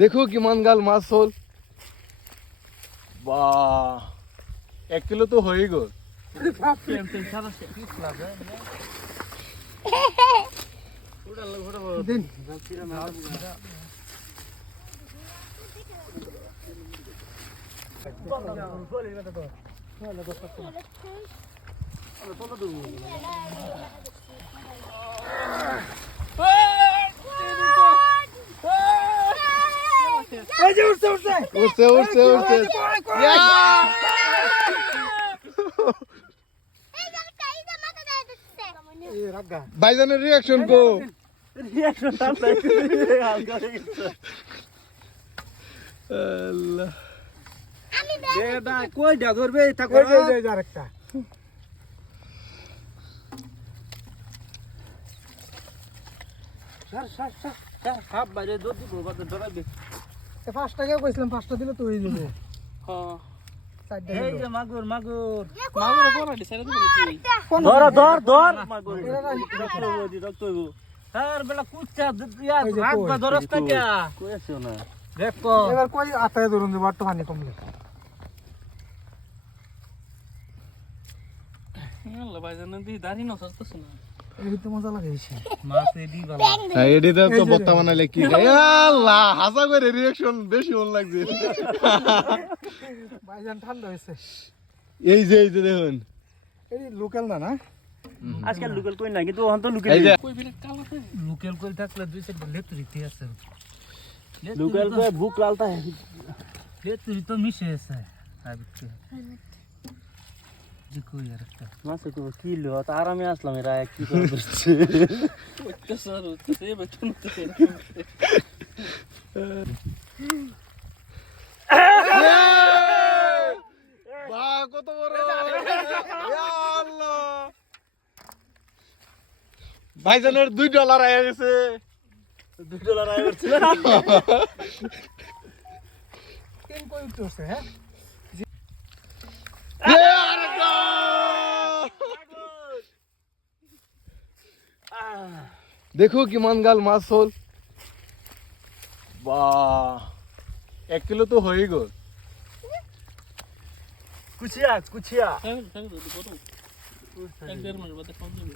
দেখো কিমান গাল মাছ হল। বাহ, 1 কিলো তো হয়ে গেল। উঠছে উঠছে উঠছে। ভাইজানের রিয়াকশন কো? আল্লাহ, কই দা ধরবে আরেকটা সাপ বাইরে দৌড় দিব ধরাইবে। 5 টাকা কইছিলাম, 5টা দিলে তো হয়ে যাবে। হ্যাঁ, এই যে মাগুর মাগুর মাগুর পড়া দিছারে তো বলছি। ধর ধর ধর মাগুর রক্ত হইবো। আর বেলা কুচ্চা ইয়া রাত বা দরস্তা কে কইছো না দেখো। এবার কই আতায় ধরুন দিব একটু পানি কমলে। আল্লাহ ভাইজান দি দাড়ি ন সস্তাছ না। এই তো মজা লাগাইছে মাছ এডি ভালো। হ্যাঁ এডিতে তো বত্তা বানাইলে কি গায়। আল্লাহ, হাসা করে রিয়াকশন বেশি ভালো লাগছে। ভাইজান ঠান্ডা হইছে। এই যে দেখুন, এই লোকাল না না আজকাল লোকাল কই না, কিন্তু ওখান তো লোকাল এই যে কই বিলে কালাতে লোকাল কই থাকলে দুই সাইড লেতুরিতে আছে। লোকাল কই ভুক লালতা है। লেতুরি তো মিশে আছে আবিতে দেখো यार একটা মাছ তো কিলো তো আরামে আসলাম। এরা কি করে দিচ্ছে ওটা স্যার তো এই বেতন তো বাহ, কত বড়! ইয়া আল্লাহ, ভাইজানের $2 আয়া গেছে। $2 আয় করছে। তিন কই উঠছে। হ্যাঁ আরেকটা! দেখো কিমান গাল মাছ হল। বাহ, 1 কিলো তো হয়ে গেল। কুচিয়া কুচিয়া এক দেড় মাস বাদে পাওয়া যাবে।